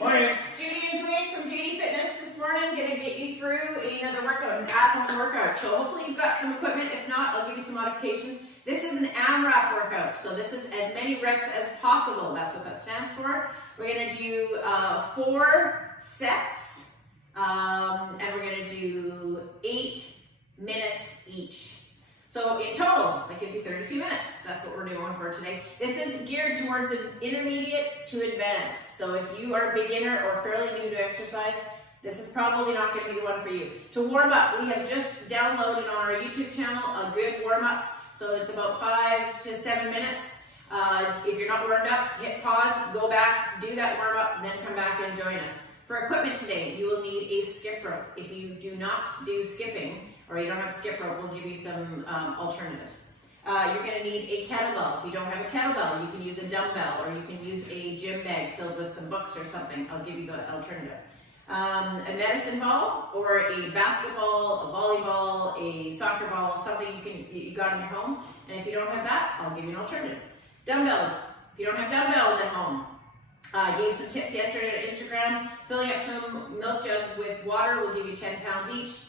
Morning. Judy and Dwayne from JD Fitness this morning, going to get you through another workout, an at-home workout. So hopefully you've got some equipment. If not, I'll give you some modifications. This is an AMRAP workout, so this is as many reps as possible. That's what that stands for. We're going to do 4 sets, and we're going to do 8 minutes each. So in total, that gives you 32 minutes. That's what we're doing for today. This is geared towards an intermediate to advanced. So if you are a beginner or fairly new to exercise, this is probably not going to be the one for you. To warm up, we have just downloaded on our YouTube channel a good warm up. So it's about 5 to 7 minutes. If you're not warmed up, hit pause, go back, do that warm up, and then come back and join us. For equipment today, you will need a skip rope. If you do not do skipping, or you don't have a skip rope, we'll give you some alternatives. You're going to need a kettlebell. If you don't have a kettlebell, you can use a dumbbell, or you can use a gym bag filled with some books or something. I'll give you the alternative. A medicine ball, or a basketball, a volleyball, a soccer ball, something you got in your home. And if you don't have that, I'll give you an alternative. Dumbbells. If you don't have dumbbells at home, I gave some tips yesterday on Instagram. Filling up some milk jugs with water will give you 10 pounds each.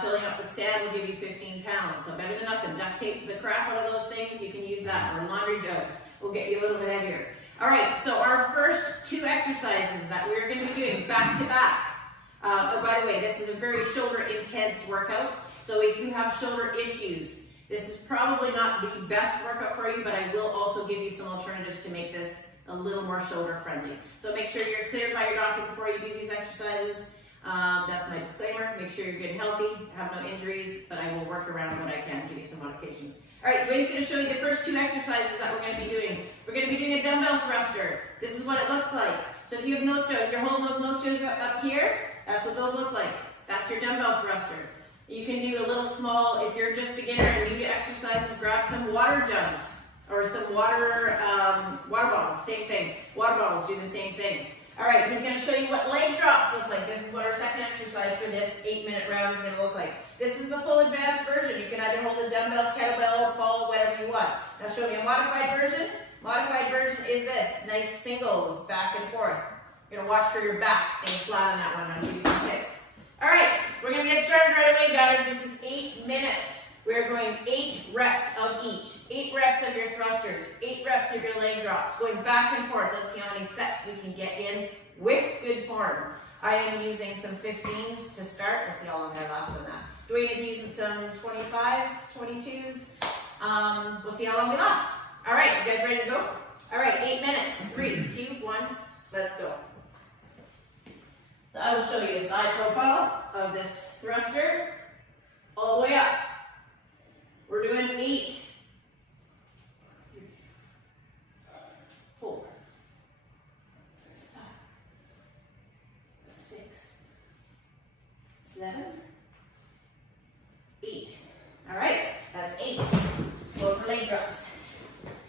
Filling up with sand will give you 15 pounds. So better than nothing. Duct tape the crap out of those things. You can use that. Or laundry jugs will get you a little bit heavier. All right, so our first 2 exercises that we're going to be doing back to back. Oh, by the way, this is a very shoulder intense workout. So if you have shoulder issues, this is probably not the best workout for you, but I will also give you some alternatives to make this a little more shoulder friendly. So make sure you're cleared by your doctor before you do these exercises. That's my disclaimer. Make sure you're good and healthy, have no injuries, but I will work around what I can, give you some modifications. All right, Dwayne's going to show you the first 2 exercises that we're going to be doing. We're going to be doing a dumbbell thruster. This is what it looks like. So if you have milk jugs, you're holding those milk jugs up here. That's what those look like. That's your dumbbell thruster. You can do a little small, if you're just beginner and new to exercises, grab some water jugs or some water bottles, same thing. Water bottles do the same thing. All right, he's going to show you what leg drops look like. This is what our second exercise for this 8-minute round is going to look like. This is the full advanced version. You can either hold a dumbbell, kettlebell, ball, whatever you want. Now show me a modified version. Modified version is this, nice singles, back and forth. You're going to watch for your back, staying flat on that one. I'll give you some tips. All right, we're going to get started right away, guys. This is 8 minutes. We're going 8 reps of each. 8 reps of your thrusters, 8 reps of your leg drops, going back and forth. Let's see how many sets we can get in with good form. I am using some 15s to start. We'll see how long I last on that. Dwayne is using some 25s, 22s. We'll see how long we last. All right, you guys ready to go? All right, 8 minutes. 3, 2, 1, let's go. So I will show you a side profile of this thruster all the way up. We're doing 8, 4, 5, 6, 7, 8. All right, that's 8. Go for leg drops.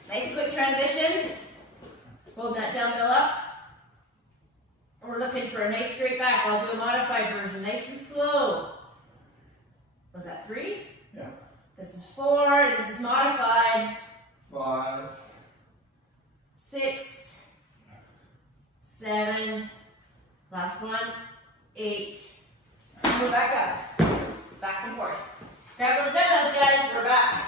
Nice quick transition. Hold that dumbbell up. And we're looking for a nice straight back. I'll do a modified version, nice and slow. Was that 3? Yeah. This is 4, this is modified. 5, 6, 7, last one, 8. And we're back up, back and forth. Grab those dumbbells, guys, we're back.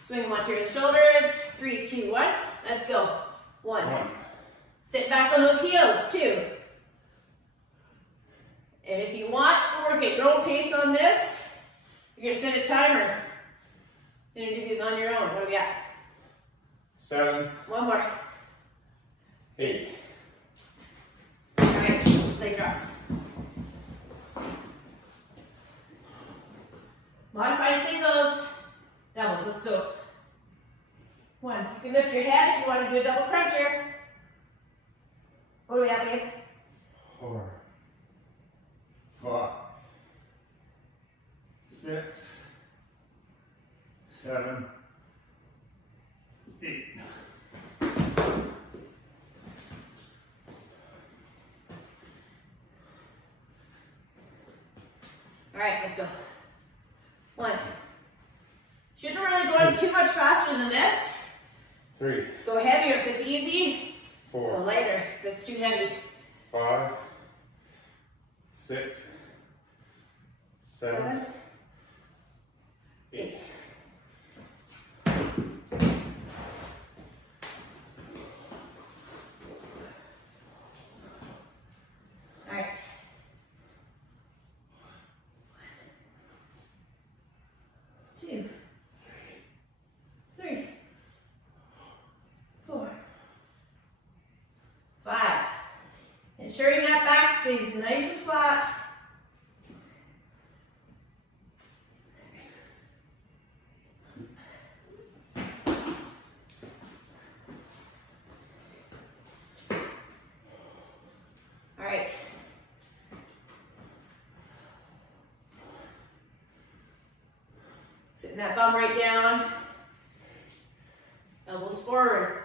Swing them onto your shoulders, 3, 2, 1, let's go. 1. Sit back on those heels, 2. And if you want, work at your own pace on this. You're going to set a timer. You're going to do these on your own. What do we got? 7, 1 more. 8. All right, leg drops. Modified singles. Doubles, let's go. 1. You can lift your head if you want to do a double cruncher. What do we have, babe? 4, 5, 6, 7, 8. All right, let's go. 1. Shouldn't really go too much faster than this. 3, Go heavier if it's easy. 4, Go lighter if it's too heavy. 5, 6, 7, 8. All right. 2, 3, 4, 5. Ensuring that back stays nice and flat. All right. Sitting that bum right down. Elbows forward.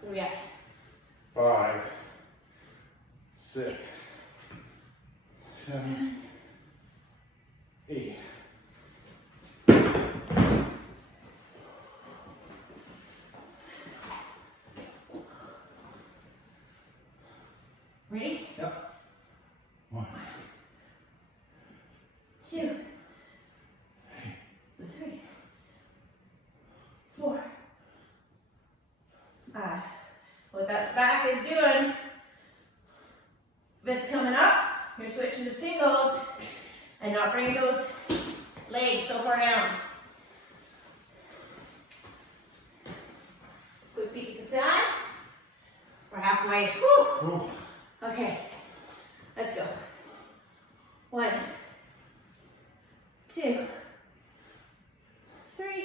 Where we at? 5, 6, 7, 8. Ready? Yep. 1, 2, 3, 4, 5. What that back is doing, if it's coming up, you're switching to singles and not bringing those legs so far down. Quick peek at the time. We're halfway. Whew. Oh. Okay, let's go. 1, 2, 3,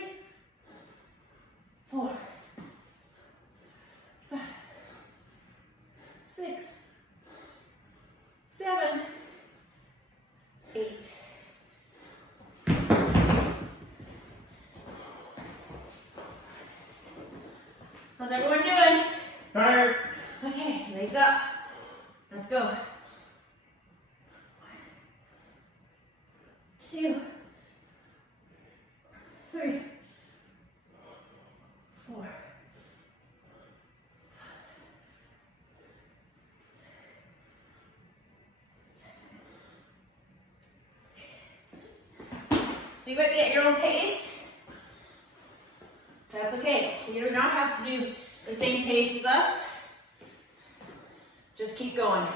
4, 5, 6, 7, 8. How's everyone doing? Tired. Okay, legs up. Let's go. 1, 2, 3, 4, 5, 6, 7, 8. So you might be at your own pace. That's okay. You do not have to do the same pace as us. Just keep going.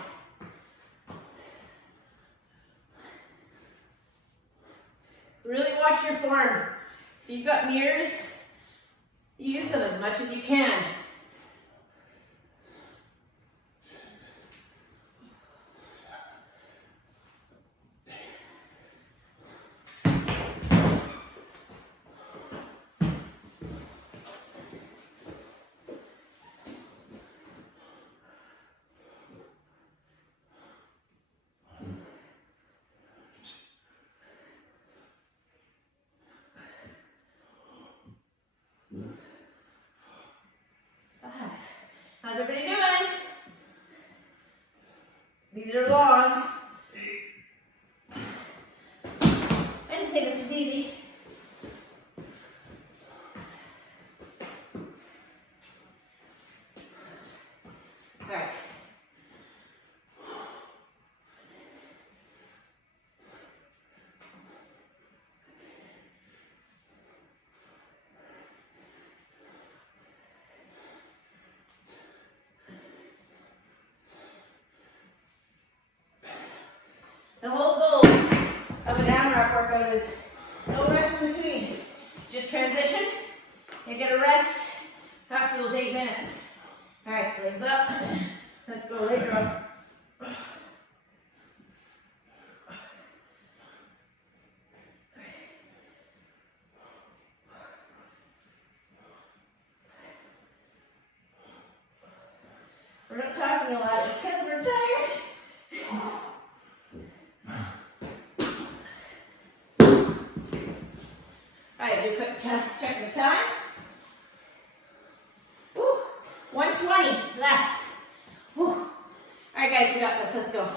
Really watch your form. If you've got mirrors, use them as much as you can. How's everybody doing? These are long. I didn't say this was easy. All right. The whole goal of an AMRAP workout is no rest in between. Just transition and get a rest after those 8 minutes. All right, legs up. Let's go leg drop. We're not talking a lot, it's because we're tired. Alright, do a quick check the time. Woo, 1:20 left. Woo. Alright guys, we got this, let's go.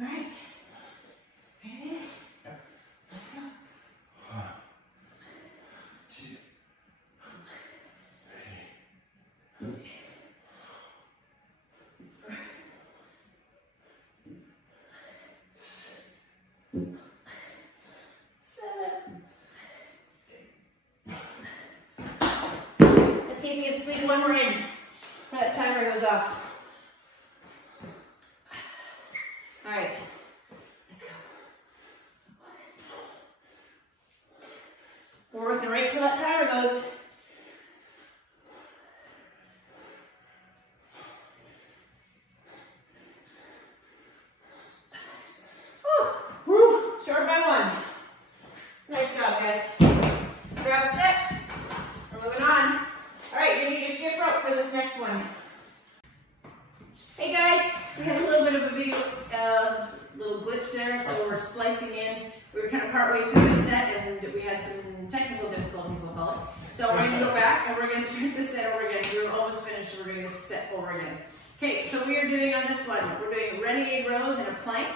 All right. Ready? Yep. Let's go. 1, 2, 3. 7. Let's see if we can squeeze one more in before that timer goes off. All right, let's go. We're working right till that timer goes. Woo! Short by 1. Nice job, guys. Grab a step. We're moving on. All right, you're gonna need your skip rope for this next one. Hey guys, we had a little bit of a video, little glitch there, so we're splicing in. We were kind of partway through the set and we had some technical difficulties, we'll call it. So we're going to go back and we're going to start this set over again. We're almost finished and we're doing this set over again. Okay, so we are doing on this one, we're doing Renegade rows and a plank.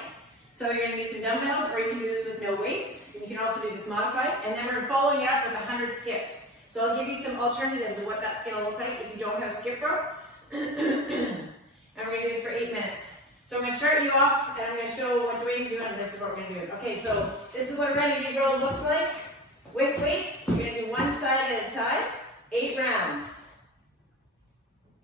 So you're going to need some dumbbells, or you can do this with no weights. You can also do this modified, and then we're following it up with 100 skips. So I'll give you some alternatives of what that's going to look like if you don't have skip rope. And we're going to do this for 8 minutes. So I'm going to start you off, and I'm going to show what Dwayne's doing, and this is what we're going to do. Okay, so this is what a Renegade row looks like. With weights, you're going to do one side at a time, 8 rounds.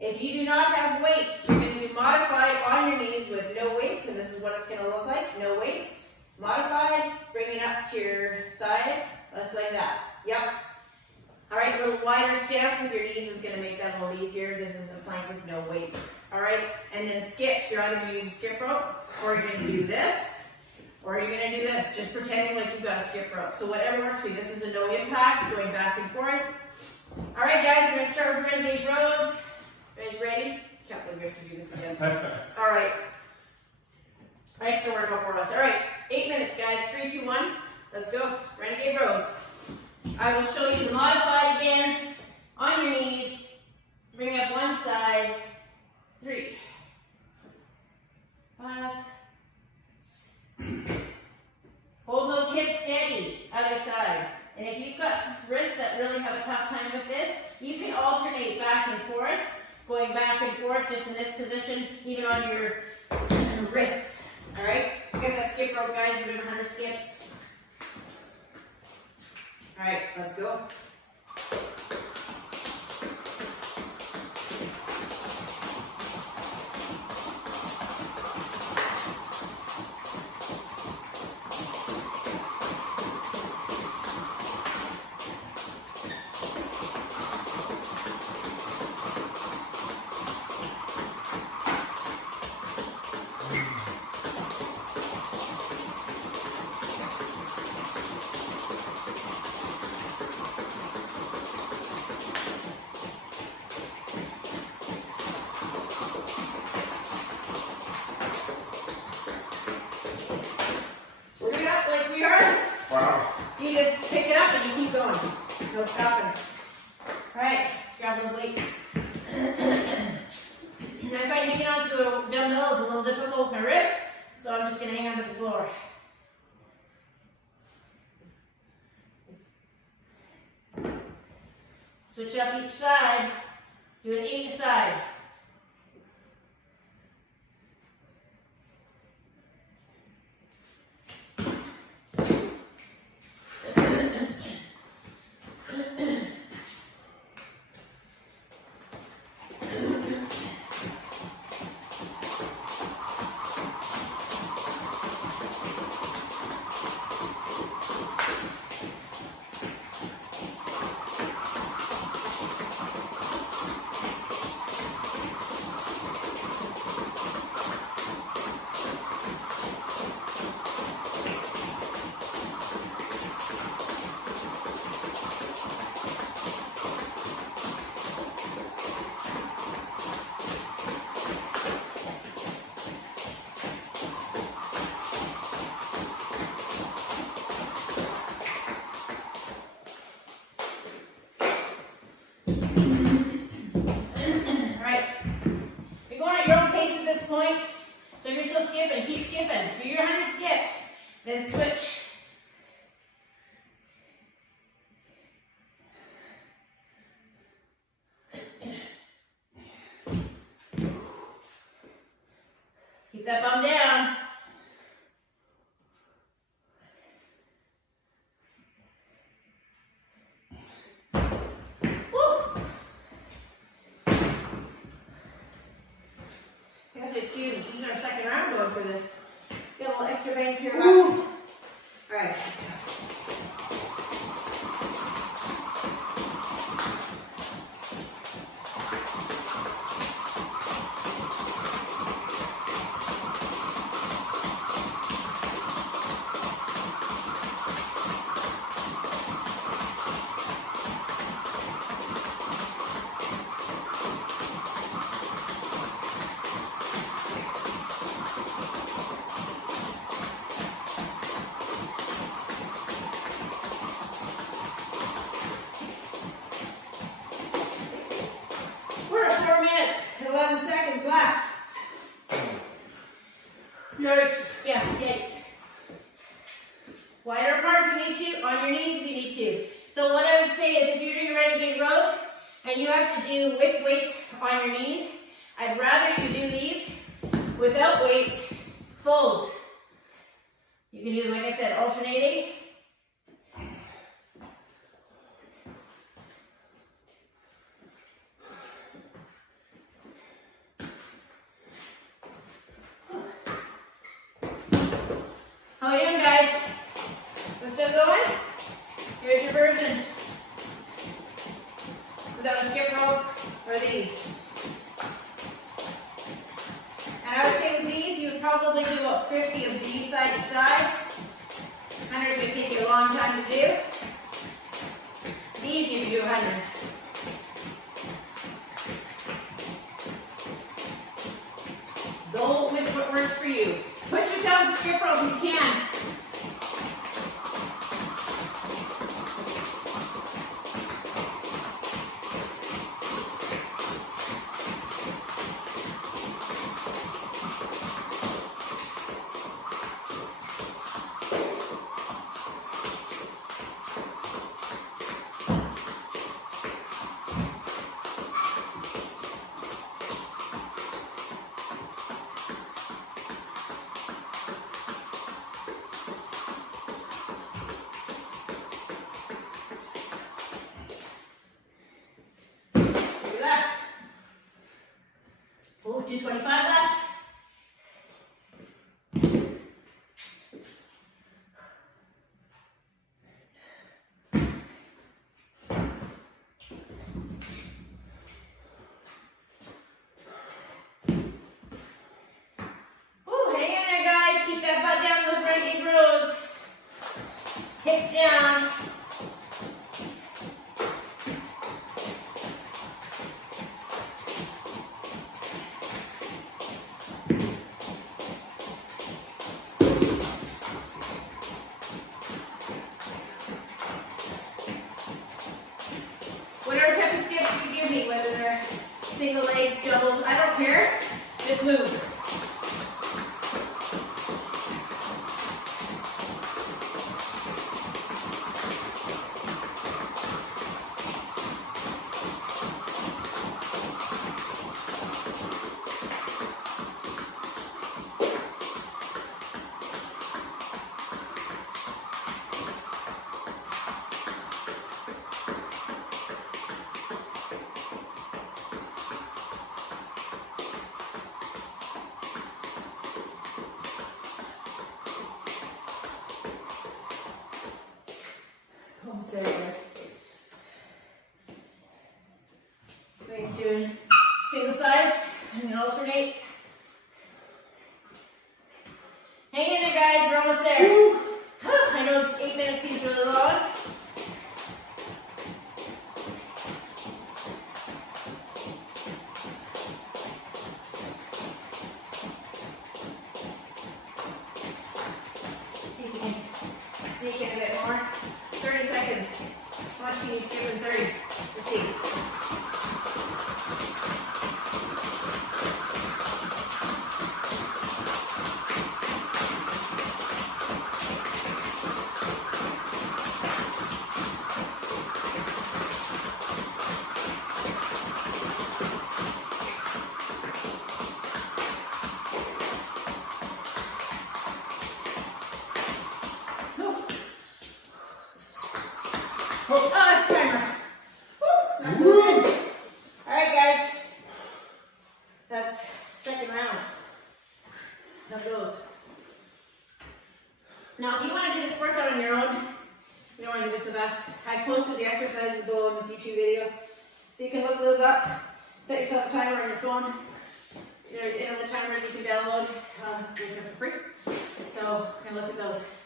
If you do not have weights, you're going to do modified on your knees with no weights, and this is what it's going to look like. No weights, modified, bring it up to your side, just like that. Yep. All right, a little wider stance with your knees is going to make that a little easier. This is a plank with no weights. All right, and then skips. You're either going to use a skip rope, or you're going to do this, or you're going to do this, just pretending like you've got a skip rope. So whatever works for you. This is a no impact, going back and forth. All right, guys, we're going to start with Renegade rows. You guys ready? Can't believe we have to do this again. All right. Extra workout for us. All right, 8 minutes, guys. 3, 2, 1. Let's go. Renegade rows. I will show you the modified again. On your knees. Bring up one side. 3, 5, 6. Hold those hips steady. Other side. And if you've got wrists that really have a tough time with this, you can alternate back and forth. Going back and forth just in this position, even on your wrists. All right? Get that skip rope, guys. We're doing 100 skips. All right, let's go. Wow. You just pick it up and you keep going. No stopping. All right, let's grab those weights. And I find hanging on to a dumbbell is a little difficult with my wrists, so I'm just going to hang onto the floor. Switch up each side. Do an 8 side. skipping, keep skipping. Do your 100 skips, then switch. Keep that bum down. You have to excuse us. This is our second round going for this. Get a little extra bang for your buck. All right, let's go. We're at 4 minutes and 11 seconds left. Yikes. Yeah, yikes. Wider apart if you need to, on your knees if you need to. So what I would say is if you're doing renegade rows and you have to do with weights on your knees, I'd rather you do these without weights, fulls. You can do them, like I said, alternating. How are we doing, guys? We're still going? Here's your version. Without a skip rope or these. And I would say with these, you would probably do about 50 of these side to side. 100 is going to take you a long time to do. These you can do 100. Go with what works for you. Push yourself with the skip rope if you can. Left. Oh, 225 left. Ooh, hang in there, guys. Keep that butt down those renegade rows. Hips down. Whatever type of skips you give me, whether they're single legs, doubles, I don't care. Just move. Almost there, guys. Weights doing single sides and then alternate. Hang in there, guys. We're almost there. I know it's 8 minutes seems really long. See if you can sneak in a bit more. 30 seconds. Watch you skip in 30. Let's see. Oh, that's a timer. Woo, it's not good. All right, guys. That's second round. Now goes. Now, if you want to do this workout on your own, you don't want to do this with us, I posted the exercises below in this YouTube video. So you can look those up, set yourself a timer on your phone. There's interval timers you can download, which are for free. So you can look at those.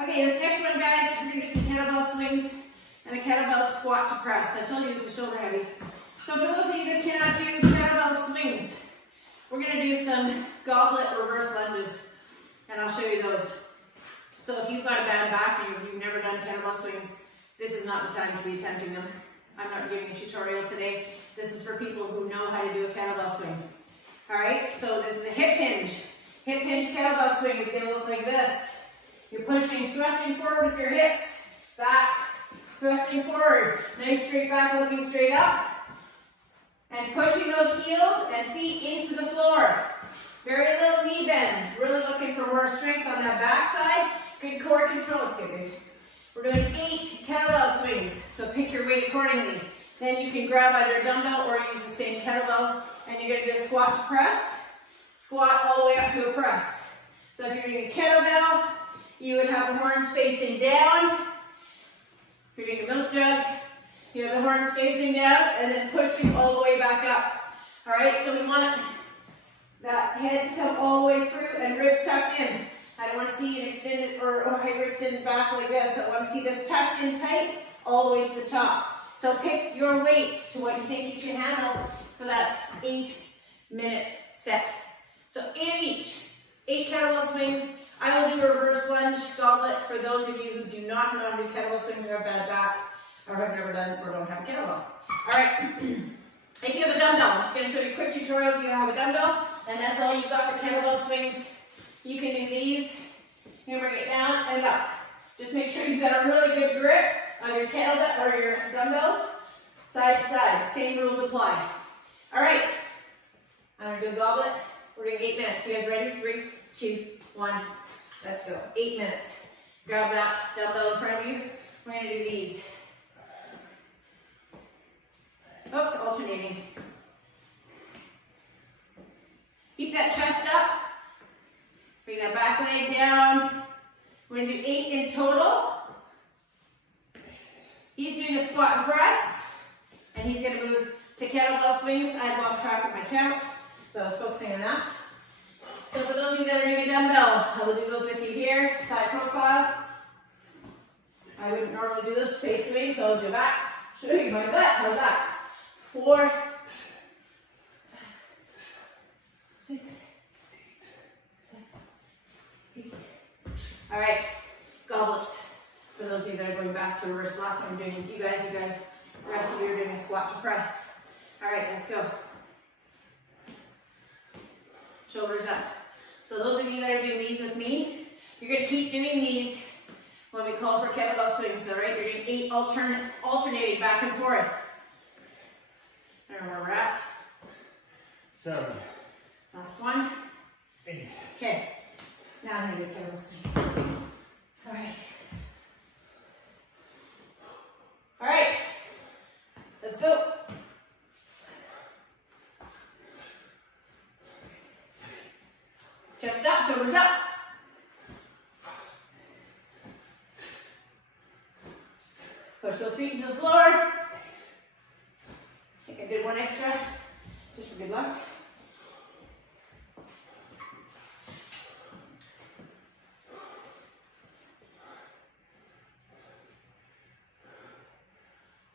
Okay, this next one, guys, we're going to do some kettlebell swings and a kettlebell squat to press. I told you this is shoulder heavy. So for those of you that cannot do kettlebell swings, we're going to do some goblet reverse lunges, and I'll show you those. So if you've got a bad back and you've never done kettlebell swings, this is not the time to be attempting them. I'm not giving a tutorial today. This is for people who know how to do a kettlebell swing. All right, so this is a hip hinge. Hip hinge kettlebell swing is going to look like this. You're thrusting forward with your hips, back, thrusting forward. Nice straight back, looking straight up. And pushing those heels and feet into the floor. Very little knee bend. Really looking for more strength on that back side. Good core control. It's good. We're doing 8 kettlebell swings, so pick your weight accordingly. Then you can grab either a dumbbell or use the same kettlebell, and you're going to do a squat to press, squat all the way up to a press. So if you're doing a kettlebell, you would have the horns facing down. If you're doing a milk jug, you have the horns facing down and then pushing all the way back up. All right, so we want that head to come all the way through and ribs tucked in. I don't want to see an extended or hyperextended back like this. I want to see this tucked in tight all the way to the top. So pick your weight to what you think you can handle for that 8-minute set. So 8 of each. 8 kettlebell swings. I will do a reverse lunge goblet for those of you who do not know how to do kettlebell swings or have bad back or have never done or don't have a kettlebell. All right. If you have a dumbbell, I'm just going to show you a quick tutorial if you have a dumbbell, and that's all you've got for kettlebell swings. You can do these. You bring it down and up. Just make sure you've got a really good grip on your kettlebell or your dumbbells, side to side. Same rules apply. All right. I'm going to do a goblet. We're doing 8 minutes. You guys ready? 3, 2, 1. Let's go. 8 minutes. Grab that dumbbell in front of you. We're going to do these. Oops, alternating. Keep that chest up. Bring that back leg down. We're going to do 8 in total. He's doing a squat and press, and he's going to move to kettlebell swings. I had lost track of my count, so I was focusing on that. So for those of you that are doing a dumbbell, I will do those with you here, side profile. I wouldn't normally do this face to me, so I'll do that. Show you my butt. How's that? 4, 6, 7, 8. All right, goblets. For those of you that are going back to reverse, last time I'm doing it with you guys, the rest of you are doing a squat to press. All right, let's go. Shoulders up. So those of you that are doing these with me, you're going to keep doing these when we call for kettlebell swings. All right, you're doing 8 alternating back and forth. There where we're at. 7. Last one. 8. Okay. Now I'm going to do kettlebell swing. All right. All right. Let's go. Chest up, shoulders up. Push those feet into the floor. I think I did one extra, just for good luck.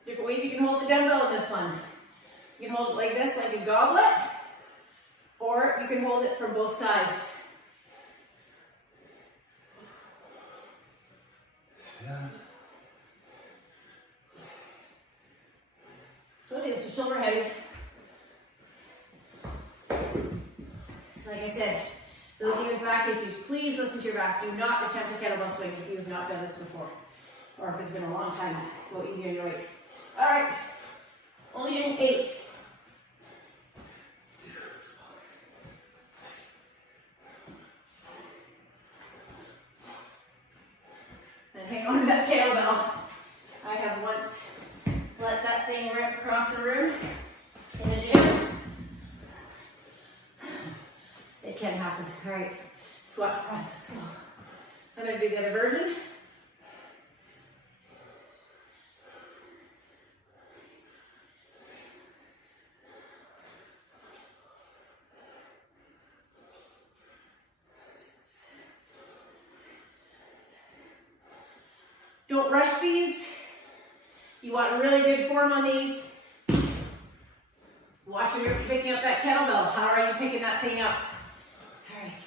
Different ways you can hold the dumbbell in this one. You can hold it like this, like a goblet, or you can hold it from both sides. 7. So it is for shoulder heavy. Like I said, those of you with back issues, please listen to your back. Do not attempt a kettlebell swing if you have not done this before, or if it's been a long time. Go easy on your weight. All right, only doing 8. And hang on to that kettlebell. I have once let that thing rip across the room in the gym. It can happen. All right, squat press, let's go. I'm gonna do the other version. Don't rush these. You want really good form on these. Watch when you're picking up that kettlebell. How are you picking that thing up? All right.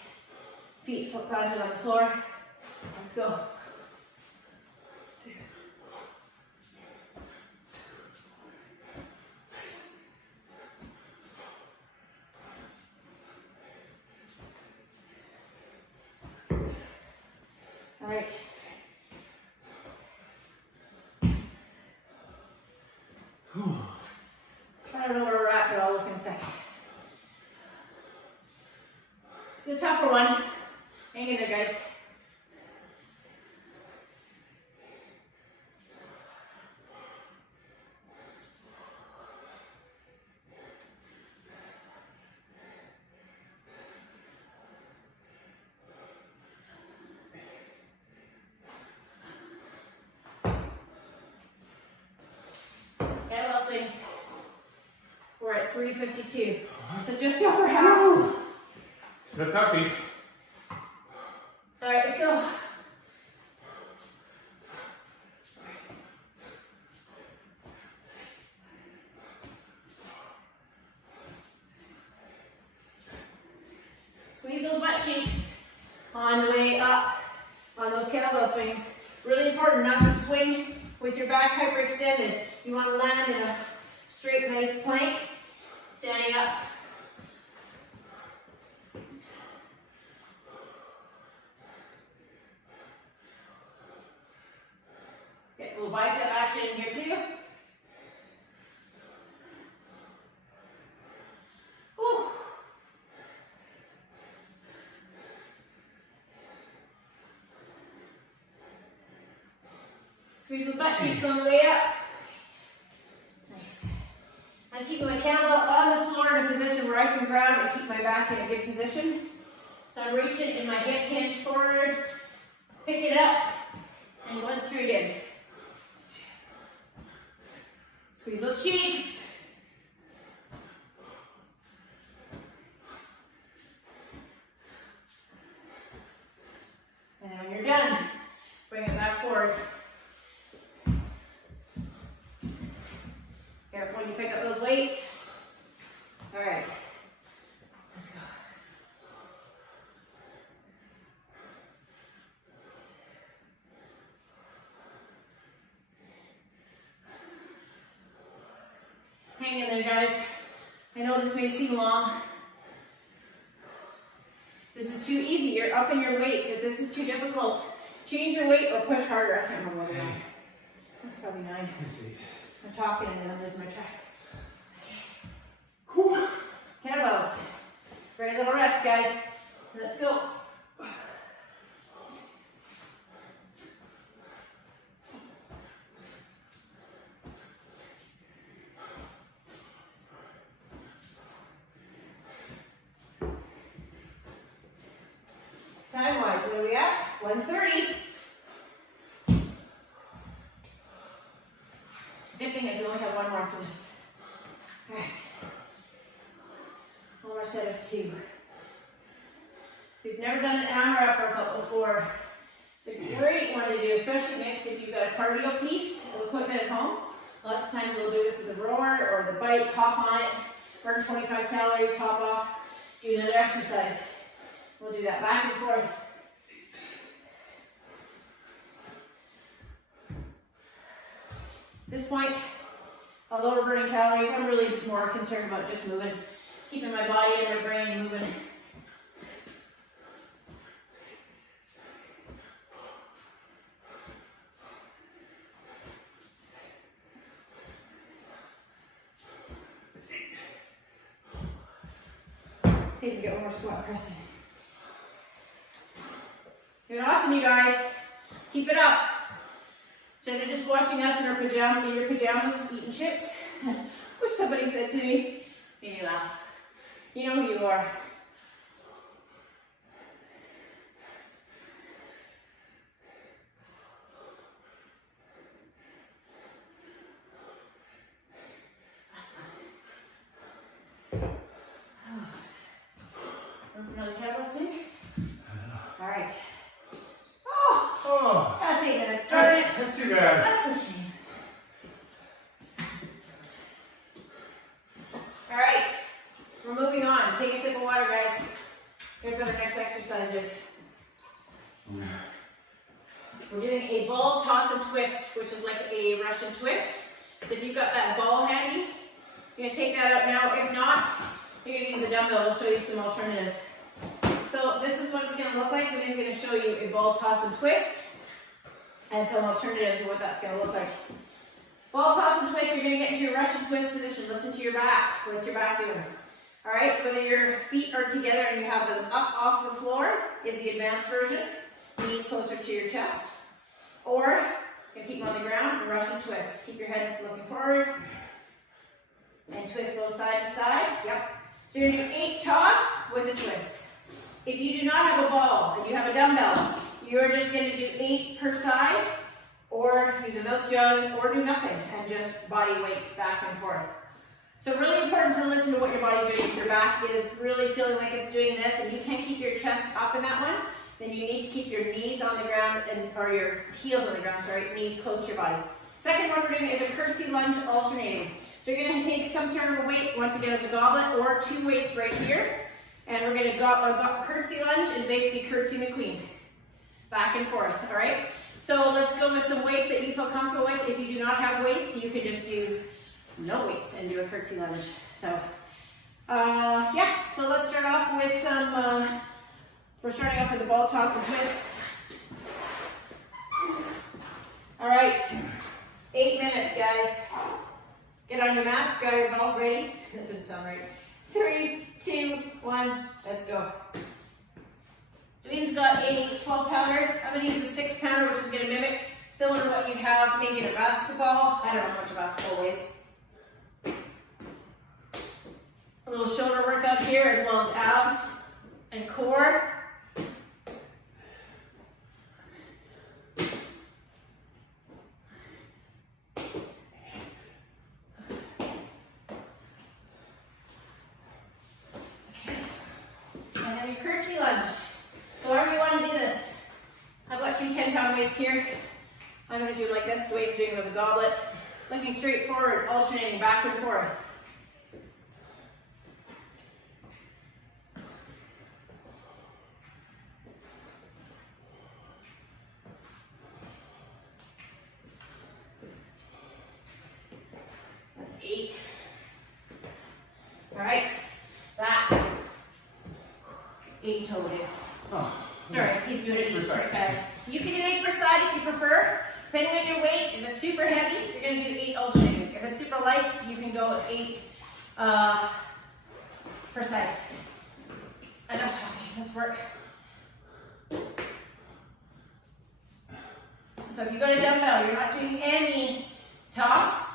Feet foot planted on the floor. Let's go. All right. I don't know where we're at, but I'll look in a second. It's a tougher one. Hang in there, guys. Kettlebell swings. We're at 352. So just over half. It's a toughie. All right, let's go. Squeeze those butt cheeks on the way up on those kettlebell swings. Really important not to swing with your back hyperextended. You want to land in a straight, nice plank, standing up. Get a little bicep action in here too. Whew. Squeeze those butt cheeks on the way up. Nice. I'm keeping my kettlebell on the floor in a position where I can grab and keep my back in a good position. So I'm reaching in my hip hinge forward, pick it up, and going straight in. Squeeze those cheeks. And when you're done, bring it back forward. Careful when you pick up those weights. All right, let's go. Hang in there, guys. I know this may seem long. This is too easy. You're upping your weights. If this is too difficult, change your weight or push harder. I can't remember what it is. That's probably 9. Let's see. I'm talking and then I'm losing my track. Whew. Kettlebells. Very little rest, guys. Let's go. Time-wise, where are we at? 1:30. Good thing is we only have one more after this. All right. One more set of 2. If you've never done an AMRAP workout before, it's a great one to do, especially next if you've got a cardio piece of equipment at home. Lots of times we'll do this with the rower or the bike, hop on it, burn 25 calories, hop off, do another exercise. We'll do that back and forth. At this point, although we're burning calories, I'm really more concerned about just moving, keeping my body and my brain moving. Let's see if we get one more squat pressing. Doing awesome, you guys. Keep it up. Instead of just watching us in our your pajamas eating chips, which somebody said to me, made me laugh. You know who you are. Last one. Oh. Another kettlebell swing? All right. Oh, That's 8 minutes. Darn it. that's too bad. That's a shame. All right, we're moving on. Take a sip of water, guys. Here's what our next exercise is. We're doing a ball toss and twist, which is like a Russian twist. So if you've got that ball handy, you're gonna take that out now. If not, you're gonna use a dumbbell. We'll show you some alternatives. So this is what it's gonna look like. We're gonna show you a ball toss and twist and some alternatives of what that's gonna look like. Ball toss and twist, you're going to get into your Russian twist position. Listen to your back. What's your back doing? All right, so whether your feet are together and you have them up off the floor is the advanced version. Knees closer to your chest. Or you're going to keep them on the ground, Russian twist. Keep your head looking forward. And twist both side to side. Yep. So you're going to do 8 toss with a twist. If you do not have a ball and you have a dumbbell, you're just going to do 8 per side. Or use a milk jug, or do nothing, and just body weight back and forth. So really important to listen to what your body's doing. If your back is really feeling like it's doing this, and you can't keep your chest up in that one, then you need to keep your knees on the ground, or your heels on the ground, sorry, knees close to your body. Second one we're doing is a curtsy lunge alternating. So you're gonna take some sort of a weight, once again as a goblet, or 2 weights right here, and we're gonna go, curtsy lunge is basically curtsy McQueen. Back and forth, all right? So let's go with some weights that you feel comfortable with. If you do not have weights, you can just do no weights and do a curtsy lunge. So, yeah, so let's start off with some, we're starting off with the ball toss and twist. All right, 8 minutes, guys. Get on your mats, grab your ball, ready? That didn't sound right. 3, 2, 1, let's go. Dwayne's got a 12-pounder. I'm going to use a 6-pounder, which is going to mimic similar to what you have maybe in a basketball. I don't know how much a basketball weighs. A little shoulder workout here, as well as abs and core. And then your curtsy lunge. So however you want to do this. I've got 2 10-pound weights here. I'm going to do it like this. The weight's doing as a goblet. Looking straight forward, alternating back and forth. That's 8. All right, back. 8 total. Oh, sorry, he's doing it 8 per side. You can do 8 per side if you prefer. Depending on your weight, if it's super heavy, you're going to do 8 alternating. If it's super light, you can go 8 per side. Enough talking, let's work. So if you go to dumbbell, you're not doing any toss.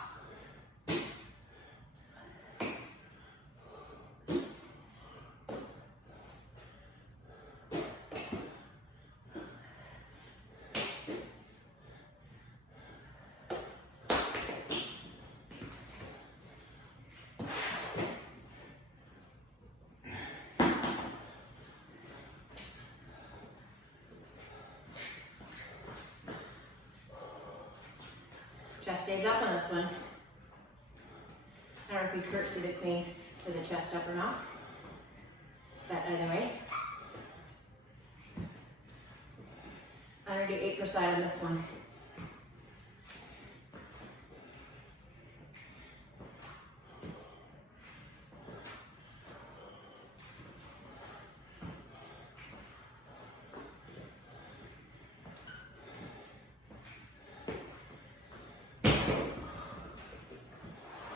Chest stays up on this one. I don't know if we curtsy the queen to the chest up or not, but either way. I'm going to do 8 per side on this one.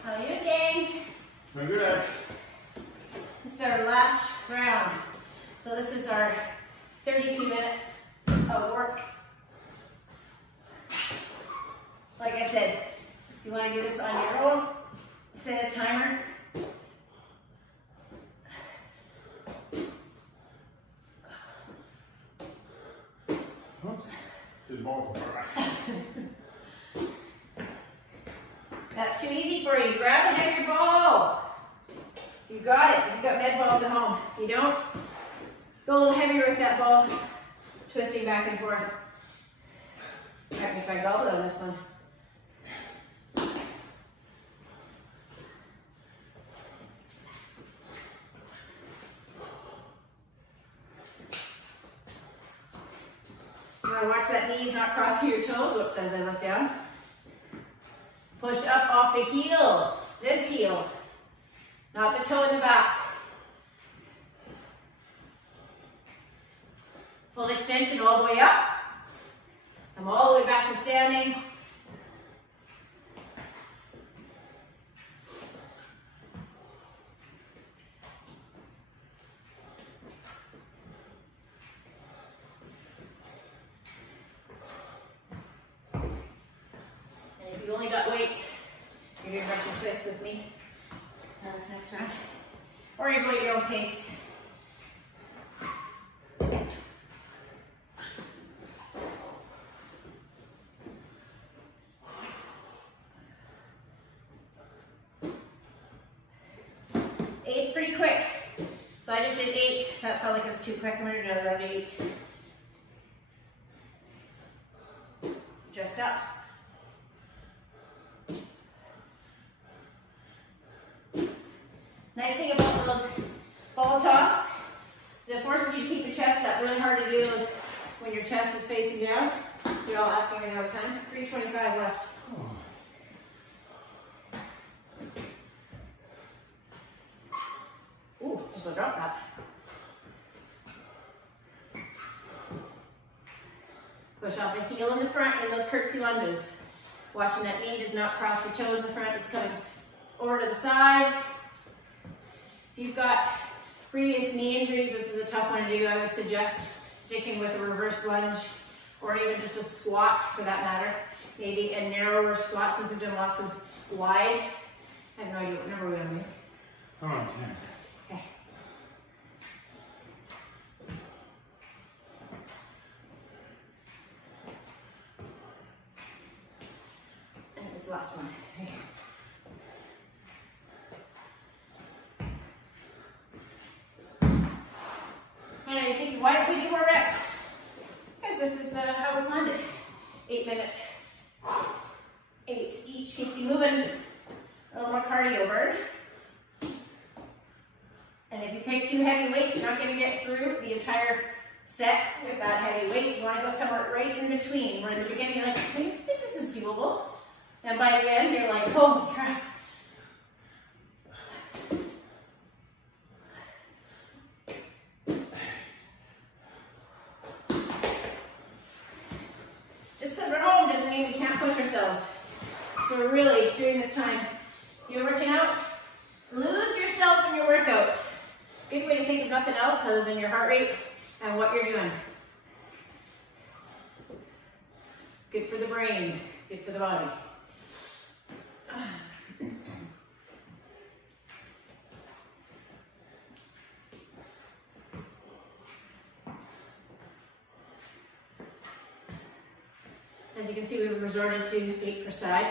How you doing, gang? I'm good. This is our last round. So this is our 32 minutes of work. You want to do this on your own, set a timer. Oops. Did balls apart. That's too easy for you. Grab the heavier ball. You got it. You've got med balls at home. If you don't, go a little heavier with that ball, twisting back and forth. I'm going to try goblet on this one. You want to watch that knees not crossing your toes. Whoops, as I look down. Push up off the heel. This heel. Not the toe in the back. Full extension all the way up. Come all the way back to standing. And if you only got weights, you're going to rush and twist with me on this next round. Or you go at your own pace. Eight's pretty quick. So I just did 8. That felt like it was too quick. I'm going to do another round of 8. Just up. Nice thing about those ball toss, that forces you to keep your chest up. Really hard to do those when your chest is facing down. You're all asking me all the time. 3:25 left. Ooh, just gonna drop that. Push off the heel in the front in those curtsy lunges. Watching that knee does not cross your toes in the front. It's coming over to the side. If you've got previous knee injuries, this is a tough one to do. I would suggest sticking with a reverse lunge or even just a squat for that matter. Maybe a narrower squat since we've done lots of wide. I have no idea what number we're on. I'm on 10. Okay. And this last one. Right here. And you're thinking, why don't we do more reps? Because this is how we planned it. 8 minutes. 8 each keeps you moving. A little more cardio burn. And if you pick too heavy weights, you're not going to get through the entire set with that heavy weight. You want to go somewhere right in between. Where in the beginning you're like, I think this is doable. And by the end, you're like, holy crap. Just because we're home doesn't mean we can't push ourselves. So really, during this time, you're working out, lose yourself in your workout. Good way to think of nothing else other than your heart rate and what you're doing. Good for the brain, good for the body. As you can see, we've resorted to 8 per side.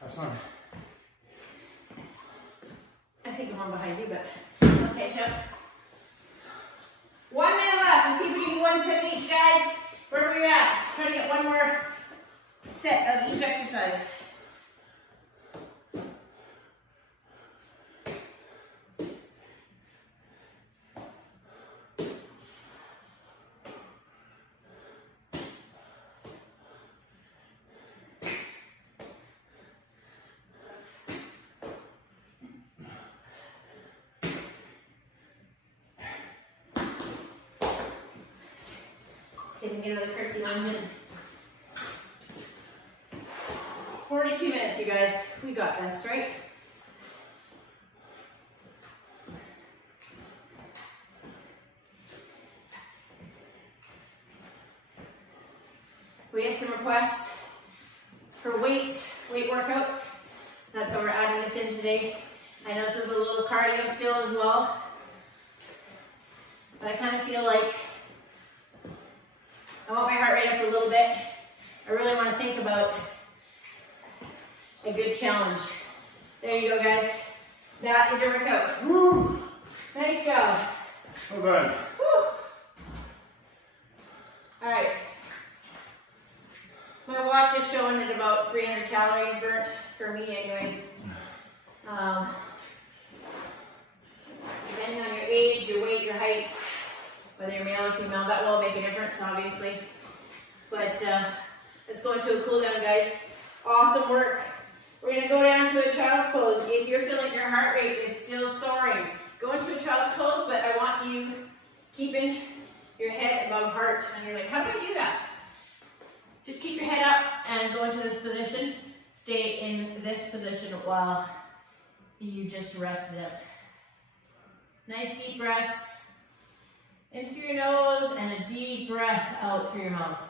That's not. I think I'm on behind you, but I'll catch up. 1 minute left. Let's see if we can do 1 set of each, guys. Wherever you're at, try to get 1 more set of each exercise. See if we can get another curtsy lunge in. 42 minutes, you guys. We got this, right? We had some requests for weight workouts. That's why we're adding this in today. I know this is a little cardio still as well, but I kind of feel like I want my heart rate up a little bit. I really want to think about a good challenge. There you go, guys. That is your workout. Woo! Nice job. Well done. Woo! All right. My watch is showing at about 300 calories burnt for me anyways. Depending on your age, your weight, your height, whether you're male or female, that will make a difference, obviously. But let's go into a cool down, guys. Awesome work. We're gonna go down to a child's pose. If you're feeling your heart rate is still soaring, go into a child's pose, but I want you keeping your head above heart. And you're like, how do I do that? Just keep your head up and go into this position. Stay in this position while you just rest it up. Nice deep breaths in through your nose and a deep breath out through your mouth.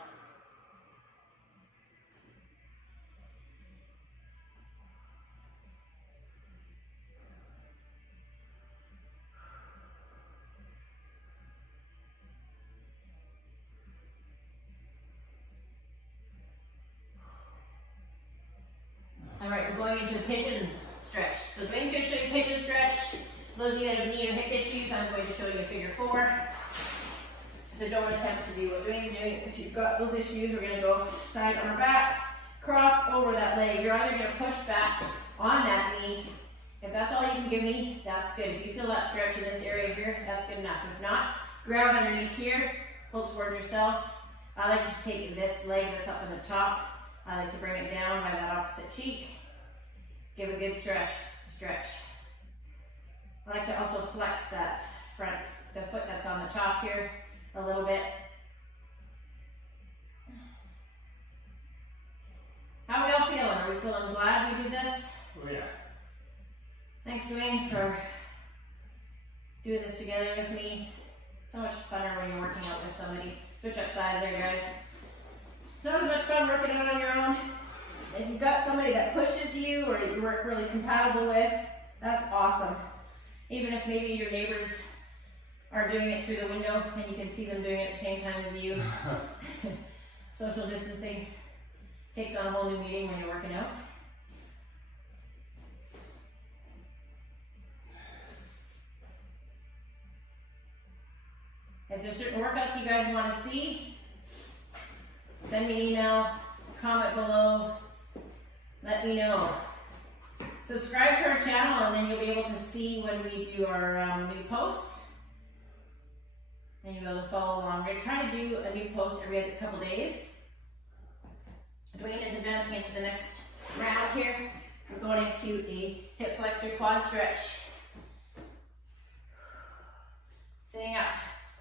All right, we're going into a pigeon stretch. So Dwayne's going to show you pigeon stretch. Those of you that have knee or hip issues, I'm going to show you a figure 4. So don't attempt to do what Dwayne's doing. If you've got those issues, we're going to go side on our back, cross over that leg. You're either going to push back on that knee. If that's all you can give me, that's good. If you feel that stretch in this area here, that's good enough. If not, grab underneath here, pull towards yourself. I like to take this leg that's up in the top. I like to bring it down by that opposite cheek. Give a good stretch. I like to also flex that the foot that's on the top here a little bit. How are we all feeling? Are we feeling glad we did this? Oh yeah. Thanks, Dwayne, for doing this together with me. So much funner when you're working out with somebody. Switch up sides there, guys. It's not as much fun working out on your own. If you've got somebody that pushes you or you work really compatible with, that's awesome. Even if maybe your neighbors are doing it through the window and you can see them doing it at the same time as you. Social distancing takes on a whole new meaning when you're working out. If there's certain workouts you guys want to see, send me an email, comment below, let me know. Subscribe to our channel and then you'll be able to see when we do our new posts. And you'll be able to follow along. We're going to try to do a new post every other couple days. Dwayne is advancing into the next round here. We're going into a hip flexor quad stretch. Sitting up.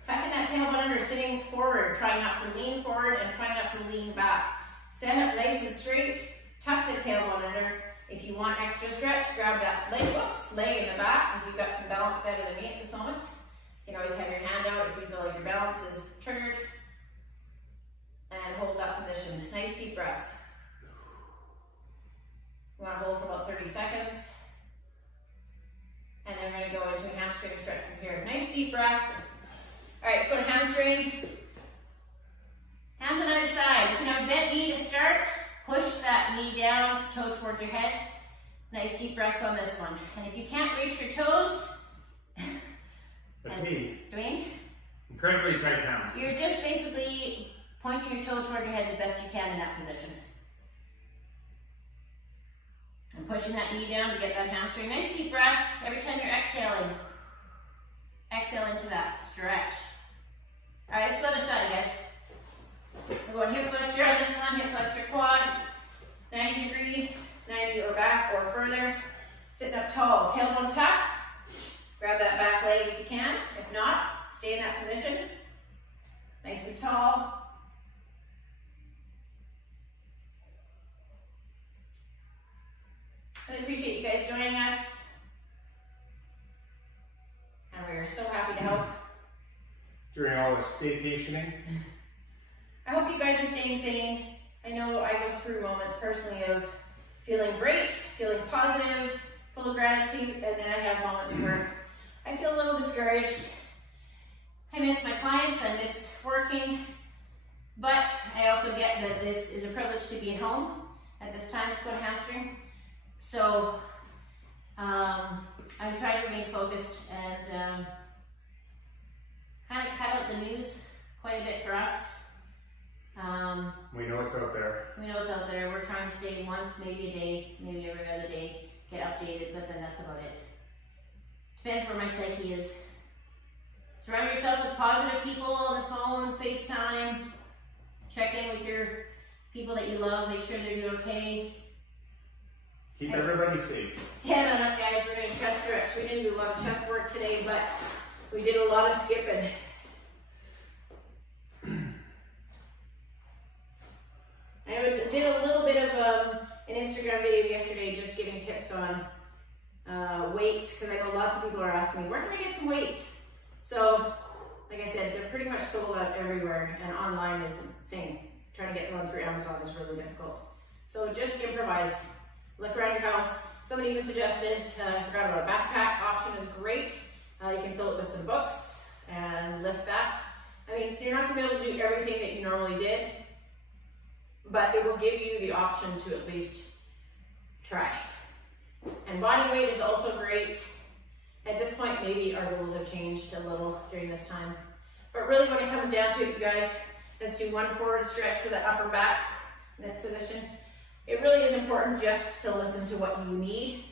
Tucking that tailbone under, sitting forward. Trying not to lean forward and trying not to lean back. Stand up nice and straight. Tuck the tailbone under. If you want extra stretch, grab that leg in the back. If you've got some balance better than me at this moment, you can always have your hand out if you feel like your balance is triggered. And hold that position. Nice deep breaths. You want to hold for about 30 seconds. And then we're going to go into a hamstring stretch from here. Nice deep breath. All right, let's go to hamstring. Hands on either side. You can have a bent knee to start. Push that knee down, toe towards your head. Nice deep breaths on this one. And if you can't reach your toes, That's me. Dwayne? Incredibly tight hands. You're just basically pointing your toe towards your head as best you can in that position. And pushing that knee down to get that hamstring. Nice deep breaths every time you're exhaling. Exhale into that stretch. All right, let's go to the side, guys. We're going hip flexor on this one, hip flexor quad, 90 degree, 90 or back or further. Sitting up tall, tailbone tuck. Grab that back leg if you can. If not, stay in that position. Nice and tall. I appreciate you guys joining us. And we are so happy to help. During all the staycationing. I hope you guys are staying sane. I know I go through moments personally of feeling great, feeling positive, full of gratitude, and then I have moments where I feel a little discouraged. I miss my clients, I miss working, but I also get that this is a privilege to be at home at this time. It's going to hamstring. So I'm trying to remain focused and kind of cut out the news quite a bit for us. We know it's out there. We know it's out there. We're trying to stay once, maybe a day, maybe every other day, get updated, but then that's about it. Depends where my psyche is. Surround yourself with positive people on the phone, FaceTime. Check in with your people that you love. Make sure they're doing okay. Keep everybody safe. Stand on up, guys. We're going to chest stretch. We didn't do a lot of chest work today, but we did a lot of skipping. I did a little bit of an Instagram video yesterday just giving tips on weights, because I know lots of people are asking me, where can I get some weights? So, like I said, they're pretty much sold out everywhere, and online is insane. Trying to get them through Amazon is really difficult. So just improvise. Look around your house. Somebody even suggested, I forgot about a backpack option is great. You can fill it with some books and lift that. I mean, so you're not going to be able to do everything that you normally did, but it will give you the option to at least try. And body weight is also great. At this point, maybe our goals have changed a little during this time. But really when it comes down to it, you guys, let's do one forward stretch for the upper back in this position. It really is important just to listen to what you need